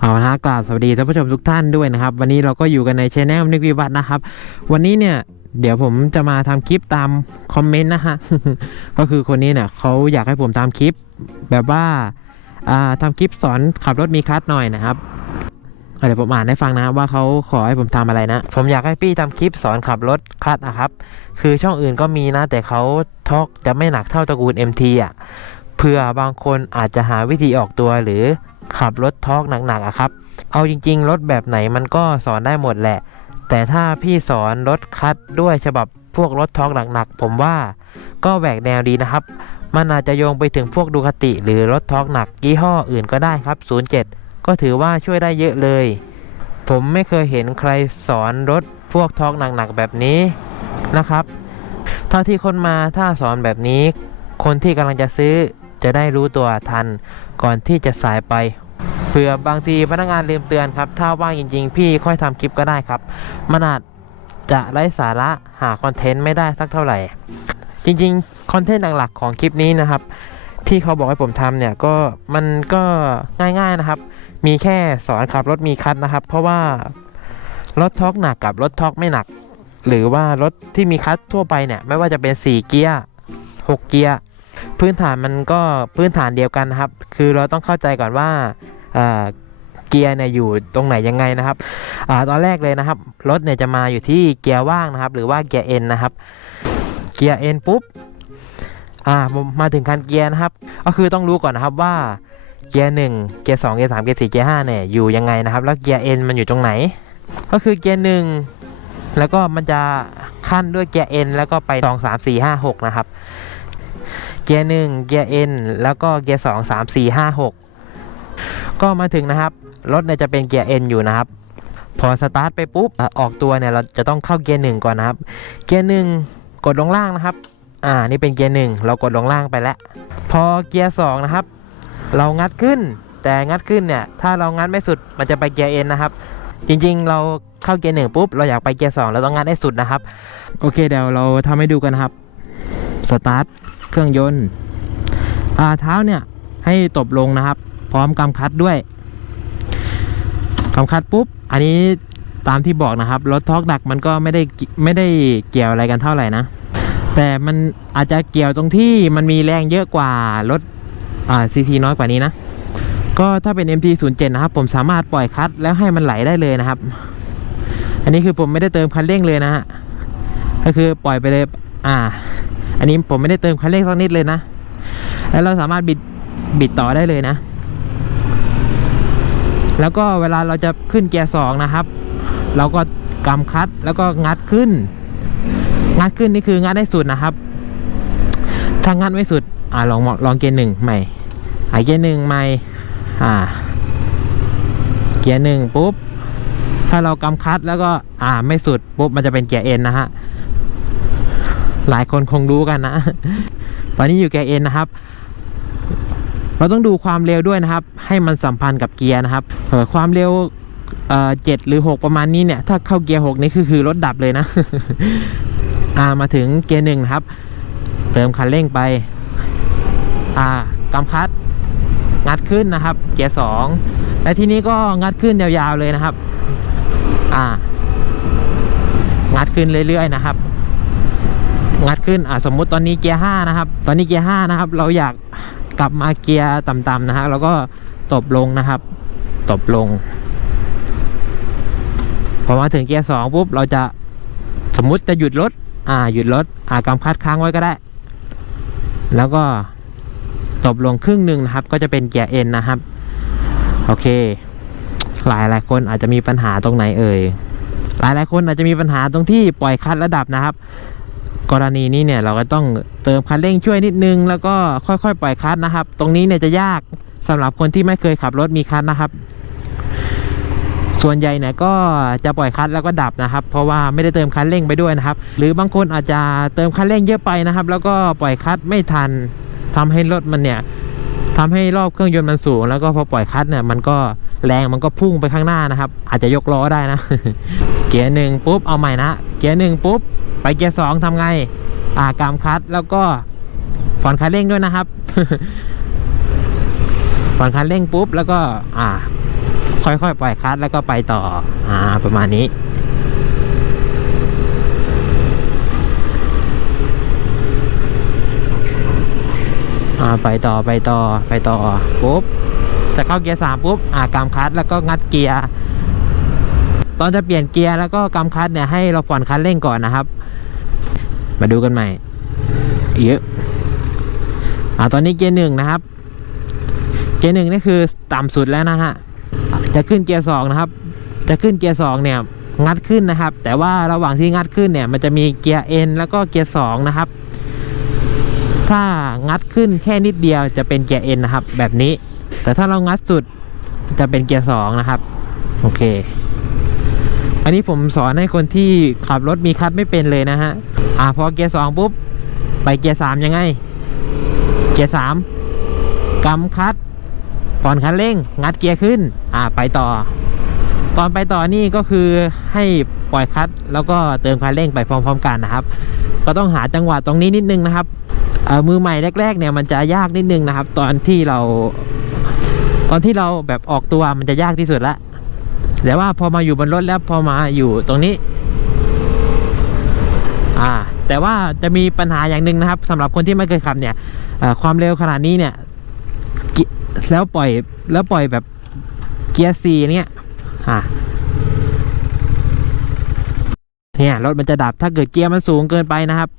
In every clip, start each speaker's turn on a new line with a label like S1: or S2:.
S1: เอาละฮะกราบสวัสดีท่านผู้ชมทุกท่านด้วยนะครับ วันนี้เราก็อยู่กันในช anel นิกวิวัฒน์นะครับ วันนี้เนี่ยเดี๋ยวผมจะมาทำคลิปตามคอมเมนต์นะฮะก็คือคนนี้เนี่ยเขาอยากให้ผมทำคลิป แบบว่าอ่าทำคลิปสอนขับรถมีคลัตช์หน่อยนะครับอะเดี๋ยวผมอ่านให้ฟังนะว่าเขาขอให้ผมทำอะไรนะ ผมอยากให้พี่ทำคลิปสอนขับรถคลัตช์นะครับ คือช่องอื่นก็มีนะ แต่เขาทอกจะไม่หนักเท่าตระกูล MT อะ เผื่อบางคนอาจจะหาวิธีออกตัวหรือขับรถทอกหนักๆอะครับ เอาจริงๆ รถแบบไหนมันก็สอนได้หมดแหละ แต่ถ้าพี่สอนรถคัดด้วยฉบับพวกรถทอกหนักๆ ผมว่าก็แหวกแนวดีนะครับ มันอาจจะโยงไปถึงพวกดูคติหรือรถทอกหนักยี่ห้ออื่นก็ได้ครับ 07 ก็ถือว่าช่วยได้เยอะเลย ผมไม่เคยเห็นใครสอนรถพวกทอกหนักๆ แบบนี้นะครับ เท่าที่คนมาถ้าสอนแบบนี้ คนที่กำลังจะซื้อ จะได้รู้ตัวทันก่อนที่จะสายไปเผื่อบางทีพนักงานลืมเตือนครับ ถ้าว่างจริง ๆ พี่ค่อยทำคลิปก็ได้ครับ มันอาจจะไร้สาระหาคอนเทนต์ไม่ได้สักเท่าไหร่ จริงๆคอนเทนต์หลักๆของคลิปนี้นะครับ ที่เขาบอกให้ผมทำเนี่ยก็มันก็ง่ายๆนะครับ มีแค่สอนขับรถมีคัดนะครับ เพราะว่ารถท็อกหนักกับรถท็อกไม่หนัก หรือว่ารถที่มีคัดทั่วไปเนี่ย ไม่ว่าจะเป็น 4 เกียร์ 6 เกียร์ พื้นฐานมันก็พื้นฐานเดียวกันนะครับ คือเราต้องเข้าใจก่อนว่าเกียร์เนี่ยอยู่ตรงไหนยังไงนะครับอตอนแรกเลยนะครับรถเนี่ยจะมาอยู่ที่เกียร์ว่างนะครับ หรือว่าเกียร์เอ็นนะครับ เกียร์เอ็นปุ๊บอ่าผมมาถึงคันเกียร์นะครับ ก็คือต้องรู้ก่อนนะครับว่าเกียร์หนึ่งเกียร์สองเกียร์สามเกียร์สี่เกียร์ห้าเนี่ยอยู่ยังไงนะครับ แล้วเกียร์เอ็นมันอยู่ตรงไหน ก็คือเกียร์หนึ่งแล้วก็มันจะขั้นด้วยเกียร์เอ็นแล้วก็ไปสองสามสี่ห้าหกนะครับ เกียร์หนึ่งเกียร์เอ็นแล้วก็เกียร์สองสามสี่ห้าหกก็มาถึงนะครับ รถเนี่ยจะเป็นเกียร์เอ็นอยู่นะครับ พอสตาร์ทไปปุ๊บออกตัวเนี่ยเราจะต้องเข้าเกียร์หนึ่งก่อนนะครับ เกียร์หนึ่งกดลงล่างนะครับ อ่า นี่เป็นเกียร์หนึ่งเรากดลงล่างไปแล้ว พอเกียร์สองนะครับ เรางัดขึ้น แต่งัดขึ้นเนี่ย ถ้าเรางัดไม่สุดมันจะไปเกียร์เอ็นนะครับ จริงๆ เราเข้าเกียร์หนึ่งปุ๊บเราอยากไปเกียร์สองเราต้องงัดให้สุดนะครับ โอเคเดี๋ยวเราทำให้ดูกันครับ สตาร์ทเครื่องยนต์อ่าเท้าเนี่ยให้ตบลงนะครับ พร้อมกำคัดด้วยกำคัดปุ๊บ อันนี้ตามที่บอกนะครับ รถท็อกดักมันก็ไม่ได้ไม่ได้เกี่ยวอะไรกันเท่าไหร่นะ แต่มันอาจจะเกี่ยวตรงที่มันมีแรงเยอะกว่ารถอ่าซีทีน้อยกว่านี้นะ ก็ถ้าเป็น MT07 นะครับ ผมสามารถปล่อยคลัตช์แล้วให้มันไหลได้เลยนะครับ อันนี้คือผมไม่ได้เติมคันเร่งเลยนะฮะก็คือปล่อยไปเลย อ่า อันนี้ผมไม่ได้เติมคันเร่งสักนิดเลยนะ แล้วเราสามารถบิดบิดต่อได้เลยนะ แล้วก็เวลาเราจะขึ้นเกียร์สองนะครับ เราก็กำคัตแล้วก็งัดขึ้น งัดขึ้นนี่คืองัดให้สุดนะครับ ถ้างัดไม่สุด อ่าลองลองเกียร์หนึ่งใหม่อ่าเกียร์หนึ่งใหม่ อ่า เกียร์หนึ่งปุ๊บ ถ้าเรากำคัดแล้วก็อ่าไม่สุดปุ๊บมันจะเป็นเกียร์เอ็นนะฮะ หลายคนคงรู้กันนะ ตอนนี้อยู่เกียร์เอ็นนะครับ เราต้องดูความเร็วด้วยนะครับ ให้มันสัมพันธ์กับเกียร์นะครับเออความเร็วเออเจ็ดหรือหกประมาณนี้เนี่ย ถ้าเข้าเกียร์หกนี่คือคือรถดับเลยนะ อ่ามาถึงเกียร์หนึ่งนะครับ เติมคันเร่งไป อ่ากำคัด งัดขึ้นนะครับ เกียร์สองและทีนี้ก็งัดขึ้นยาวๆเลยนะครับ อ่า งัดขึ้นเรื่อยๆนะครับ งัดขึ้นอ่าสมมุติตอนนี้เกียร์ห้านะครับ ตอนนี้เกียร์ห้านะครับ เราอยากกลับมาเกียร์ต่ำๆนะฮะเราก็ตบลงนะครับ ตบลง พอมาถึงเกียร์สองปุ๊บเราจะสมมุติจะหยุดรถอ่าหยุดรถอ่ากำคัดค้างไว้ก็ได้ แล้วก็ตบลงครึ่งหนึ่งนะครับ ก็จะเป็นเกียร์เอ็นนะครับ โอเค หลายหลายคนอาจจะมีปัญหาตรงไหนเอ่ยหลายหลายคนอาจจะมีปัญหาตรงที่ปล่อยคัดระดับนะครับ กรณีนี้เนี่ยเราก็ต้องเติมคันเร่งช่วยนิดนึง แล้วก็ค่อยๆ ปล่อยคัดนะครับ ตรงนี้เนี่ยจะยากสำหรับคนที่ไม่เคยขับรถมีคัดนะครับ ส่วนใหญ่เนี่ยก็จะปล่อยคัดแล้วก็ดับนะครับ เพราะว่าไม่ได้เติมคันเร่งไปด้วยนะครับ หรือบางคนอาจจะเติมคันเร่งเยอะไปนะครับ แล้วก็ปล่อยคัดไม่ทันทำให้รถมันเนี่ยทำให้รอบเครื่องยนต์มันสูง แล้วก็พอปล่อยคัดเนี่ยมันก็แรงมันก็พุ่งไปข้างหน้านะครับ อาจจะยกล้อได้นะ เกียร์หนึ่งปุ๊บเอาใหม่นะ เกียร์หนึ่งปุ๊บ ไปเกียร์สองทำไง อ่ากำคัดแล้วก็ผ่อนคันเร่งด้วยนะครับผ่อนคันเร่งปุ๊บแล้วก็อ่า ค่อยๆปล่อยคัตแล้วก็ไปต่อ อ่า ประมาณนี้อ่าไปต่อไปต่อไปต่อปุ๊บจะเข้าเกียร์สามปุ๊บอ่ากำคัตแล้วก็งัดเกียร์ ตอนจะเปลี่ยนเกียร์แล้วก็กำคัตเนี่ยให้เราผ่อนคันเร่งก่อนนะครับ มาดูกันใหม่เยอะอ่าตอนนี้เกียร์หนึ่งนะครับ เกียร์หนึ่งนี่คือต่ำสุดแล้วนะฮะ จะขึ้นเกียร์สองนะครับ จะขึ้นเกียร์สองเนี่ยงัดขึ้นนะครับ แต่ว่าระหว่างที่งัดขึ้นเนี่ยมันจะมีเกียร์ N แล้วก็เกียร์สองนะครับ ถ้างัดขึ้นแค่นิดเดียวจะเป็นเกียร์ N นะครับ แบบนี้ แต่ถ้าเรางัดสุดจะเป็นเกียร์สองนะครับ โอเค อันนี้ผมสอนให้คนที่ขับรถมีคัดไม่เป็นเลยนะฮะ อ่าพอเกียร์สองปุ๊บ ไปเกียร์สามยังไง เกียร์สามกำคัดผ่อนคันเร่ง งัดเกียร์ขึ้น อ่าไปต่อ ตอนไปต่อนี่ก็คือให้ปล่อยคัดแล้วก็เติมคันเร่งไปพร้อมๆกันนะครับ ก็ต้องหาจังหวะตรงนี้นิดนึงนะครับมือใหม่แรกๆเนี่ยมันจะยากนิดนึงนะครับ ตอนที่เรา ตอนที่เราแบบออกตัวมันจะยากที่สุดละแต่ว่าพอมาอยู่บนรถแล้วพอมาอยู่ตรงนี้ แต่ว่าจะมีปัญหาอย่างหนึ่งนะครับสำหรับคนที่ไม่เคยขับเนี่ยความเร็วขนาดนี้เนี่ยแล้วปล่อยแล้วปล่อยแบบเกียร์สี่เนี่ยอ่าเนี่ยรถมันจะดับถ้าเกิดเกียร์มันสูงเกินไปนะครับ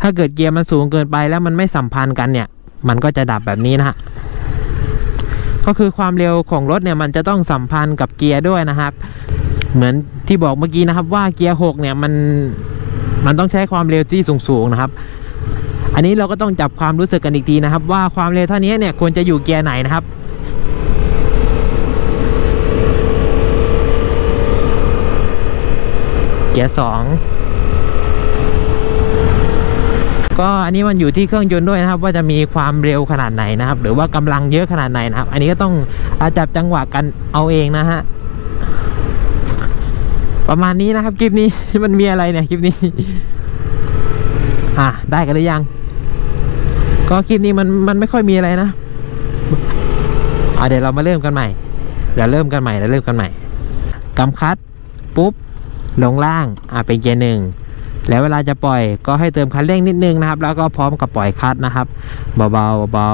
S1: ถ้าเกิดเกียร์มันสูงเกินไปแล้วมันไม่สัมพันธ์กันเนี่ย มันก็จะดับแบบนี้นะฮะก็คือความเร็วของรถเนี่ยมันจะต้องสัมพันธ์กับเกียร์ด้วยนะครับ เหมือนที่บอกเมื่อกี้นะครับว่าเกียร์หกเนี่ยมัน มันต้องใช้ความเร็วที่สูงๆนะครับ อันนี้เราก็ต้องจับความรู้สึกกันอีกทีนะครับ ว่าความเร็วเท่านี้เนี่ยควรจะอยู่เกียร์ไหนนะครับเกียร์สองก็อันนี้มันอยู่ที่เครื่องยนต์ด้วยนะครับ ว่าจะมีความเร็วขนาดไหนนะครับ หรือว่ากำลังเยอะขนาดไหนนะครับ อันนี้ก็ต้องอจับจังหวะกันเอาเองนะฮะ ประมาณนี้นะครับคลิปนี้มันมีอะไรเนี่ยคลิปนี้ อะได้กันหรือยัง ก็คลิปนี้มันมันไม่ค่อยมีอะไรนะอะเดี๋ยวเรามาเริ่มกันใหม่เดี๋ยวเริ่มกันใหม่เดี๋ยวเริ่มกันใหม่กำคัดปุ๊บลงล่างอะเป็นเกียร์หนึ่งแล้วเวลาจะปล่อยก็ให้เติมคันเร่งนิดนึงนะครับ แล้วก็พร้อมกับปล่อยคัดนะครับเบาๆเบา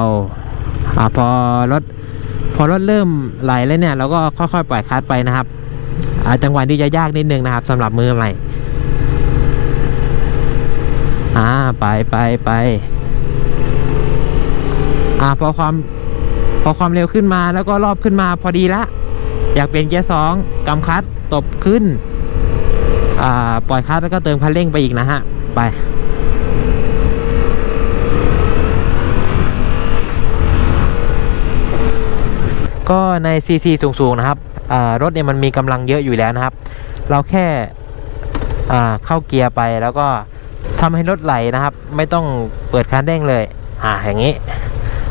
S1: ๆอะพอรถพอรถเริ่มไหลแล้วเนี่ยเราก็ค่อยๆปล่อยคัดไปนะครับ จังหวะที่จะยากนิดนึงนะครับสำหรับมือใหม่อ่าไปไปไปอ่าพอความพอความเร็วขึ้นมาแล้วก็รอบขึ้นมาพอดีละ อยากเปลี่ยนเกียร์สองกำคัดตบขึ้นอ่าปล่อยคัดแล้วก็เติมคันเร่งไปอีกนะฮะ ไปก็ใน CC สูง ๆ นะครับ รถเนี่ยมันมีกำลังเยอะอยู่แล้วนะครับ เราแค่เข้าเกียร์ไปแล้วก็ทำให้รถไหลนะครับ ไม่ต้องเปิดคันเร่งเลย อ่าอย่างนี้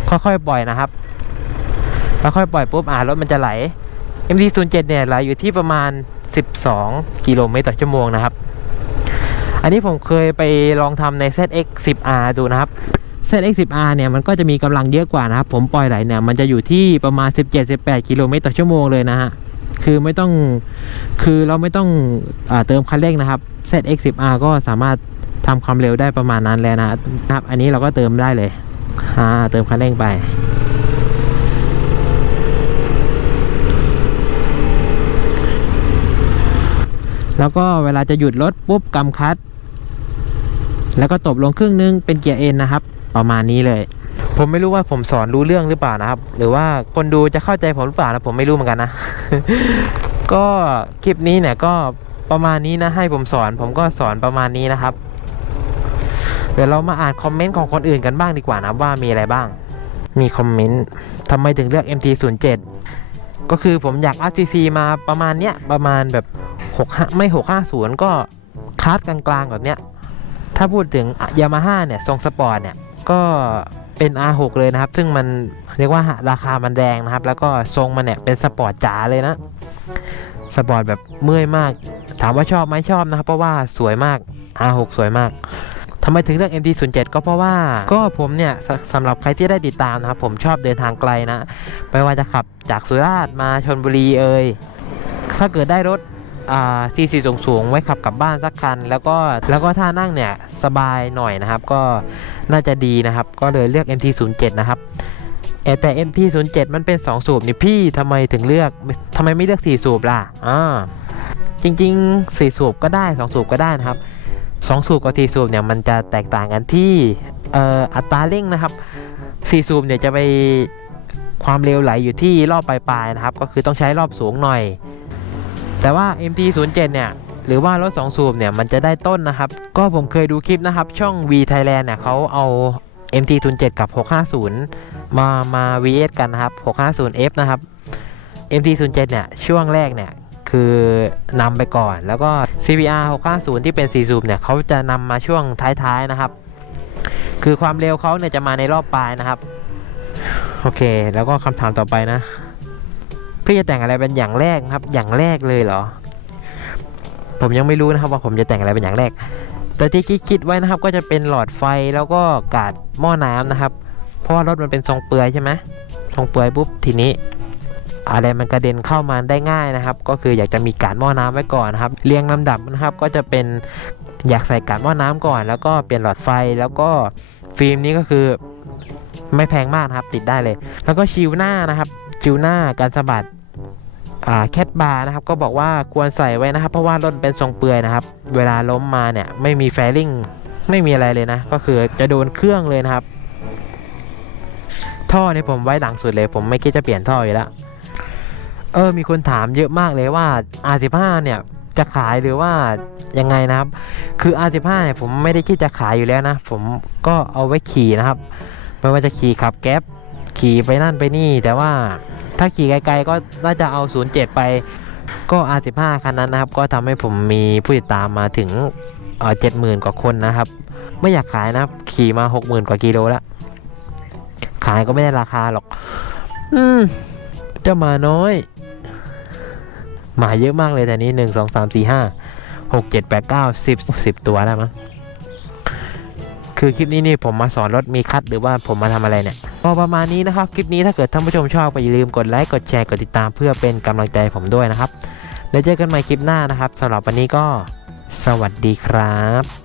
S1: ค่อยๆปล่อยนะครับค่อยๆปล่อยปุ๊บอ่ารถมันจะไหล MT07 เนี่ยไหลอยู่ที่ประมาณ 12 กิโลเมตรต่อชั่วโมงนะครับ อันนี้ผมเคยไปลองทำใน ZX 10R ดูนะครับ ZX 10R เนี่ยมันก็จะมีกำลังเยอะกว่านะครับ ผมปล่อยไหลเนี่ยมันจะอยู่ที่ประมาณ 17-18 กิโลเมตรต่อชั่วโมงเลยนะฮะ คือไม่ต้องคือเราไม่ต้องอเติมคันเร่งนะครับ ZX 10R ก็สามารถทำความเร็วได้ประมาณนั้นแล้วนะครับ อันนี้เราก็เติมได้เลยอ่าเติมคันเร่งไป แล้วก็เวลาจะหยุดรถปุ๊บกำคัด แล้วก็ตบลงครึ่งนึงเป็นเกียร์เอ็นนะครับ ประมาณนี้เลย ผมไม่รู้ว่าผมสอนรู้เรื่องหรือเปล่านะครับ หรือว่าคนดูจะเข้าใจผมหรือเปล่านะผมไม่รู้เหมือนกันนะ ก็คลิปนี้เนี่ยก็ประมาณนี้นะให้ผมสอน ผมก็สอนประมาณนี้นะครับ เดี๋ยวเรามาอ่านคอมเมนต์ของคนอื่นกันบ้างดีกว่านะว่ามีอะไรบ้าง มีคอมเมนต์ทำไมถึงเลือก MT07 ก็คือผมอยาก RCC มาประมาณเนี้ยประมาณแบบ6ไม่650ก็คาร์ดกลางๆแบบเนี้ยถ้าพูดถึงยามาฮ่าเนี่ยทรงสปอร์ตเนี่ยก็ เป็น R6 เลยนะครับ ซึ่งมันเรียกว่าราคามันแรงนะครับ แล้วก็ทรงมันเนี่ยเป็นสปอร์ตจ๋าเลยนะ สปอร์ตแบบเมื่อยมาก ถามว่าชอบไหมชอบนะครับ เพราะว่าสวยมาก R6 สวยมากทำไมถึงเลือก MT07 ก็เพราะว่าก็ผมเนี่ยสสำหรับใครที่ได้ติดตามนะครับ ผมชอบเดินทางไกลนะ ไม่ว่าจะขับจากสุราษฎร์มาชนบุรีเอ่ยถ้าเกิดได้รถ ซีซีสูงสูงๆ ไว้ขับกลับบ้านสักคัน แล้วก็แล้วก็ท่านั่งเนี่ยสบายหน่อยนะครับ ก็น่าจะดีนะครับ ก็เลยเลือก MT07 นะครับแต่ MT07 มันเป็น 2 สูบนี่พี่ทำไมถึงเลือกทำไมไม่เลือก 4 สูบล่ะอ่าจริงๆ 4 สูบก็ได้ 2 สูบก็ได้นะครับ 2 สูบกับ4สูบเนี่ยมันจะแตกต่างกันที่เอ่ออัตราเร่งนะครับ 4 สูบเนี่ยจะไปความเร็วไหลอยู่ที่รอบปลายๆนะครับ ก็คือต้องใช้รอบสูงหน่อย แต่ว่า MT07 เนี่ยหรือว่ารถ2สูบเนี่ยมันจะได้ต้นนะครับ ก็ผมเคยดูคลิปนะครับ ช่อง V Thailand เนี่ยเขาเอา MT07 กับ 650 มามา VS กันนะครับ 650F นะครับ MT07 เนี่ยช่วงแรกเนี่ยคือนำไปก่อนแล้วก็ CBR 650 ที่เป็น4สูบเนี่ยเขาจะนำมาช่วงท้ายๆนะครับ คือความเร็วเขาเนี่ยจะมาในรอบปลายนะครับ โอเค แล้วก็คำถามต่อไปนะ พี่จะแต่งอะไรเป็นอย่างแรกครับ อย่างแรกเลยเหรอ ผมยังไม่รู้นะครับว่าผมจะแต่งอะไรเป็นอย่างแรก แต่ที่คิดไว้นะครับ ก็จะเป็นหลอดไฟแล้วก็กาดหม้อน้ำนะครับ เพราะว่ารถมันเป็นทรงเปลือยใช่ไหมทรงเปลือยปุ๊บทีนี้ อะไรมันกระเด็นเข้ามาได้ง่ายนะครับ ก็คืออยากจะมีกาดหม้อน้ำไว้ก่อนนะครับ เรียงลำดับนะครับ ก็จะเป็นอยากใส่กาดหม้อน้ำก่อน แล้วก็เปลี่ยนหลอดไฟแล้วก็ฟิล์มนี้ก็คือ ไม่แพงมากนะครับ ติดได้เลย แล้วก็ชิวหน้านะครับ ชิวหน้าการสะบัดแคทบาร์นะครับก็บอกว่าควรใส่ไว้นะครับ เพราะว่ารถเป็นทรงเปลือยนะครับ เวลาล้มมาเนี่ยไม่มีแฟริ่งไม่มีอะไรเลยนะ ก็คือจะโดนเครื่องเลยนะครับ ท่อเนี่ยผมไว้หลังสุดเลย ผมไม่คิดจะเปลี่ยนท่ออยู่แล้วเออ มีคนถามเยอะมากเลยว่า R15 เนี่ยจะขายหรือว่ายังไงนะครับ คือ R15 เนี่ยผมไม่ได้คิดจะขายอยู่แล้วนะ ผมก็เอาไว้ขี่นะครับ ไม่ว่าจะขี่ขับแก๊ปขี่ไปนั่นไปนี่ แต่ว่าถ้าขี่ไกลๆก็น่าจะเอา 07 ไปก็ R15 คันนั้นนะครับ ก็ทำให้ผมมีผู้ติดตามมาถึงเจ็ดหมื่นกว่าคนนะครับ ไม่อยากขายนะครับ ขี่มา60,000กว่ากิโลแล้ว ขายก็ไม่ได้ราคาหรอก อืมเจ้ามาน้อย หมาเยอะมากเลยแต่นี้หนึ่งสองสามสี่ห้าหกเจ็ดแปดเก้าสิบสิบตัวได้มั้ง คือคลิปนี้นี่ผมมาสอนรถมีคัดหรือว่าผมมาทำอะไรเนี่ยก็ประมาณนี้นะครับคลิปนี้ถ้าเกิดท่านผู้ชมชอบก็อย่าลืมกดไลค์กดแชร์กดติดตามเพื่อเป็นกำลังใจผมด้วยนะครับ แล้วเจอกันใหม่คลิปหน้านะครับสำหรับวันนี้ก็ สวัสดีครับ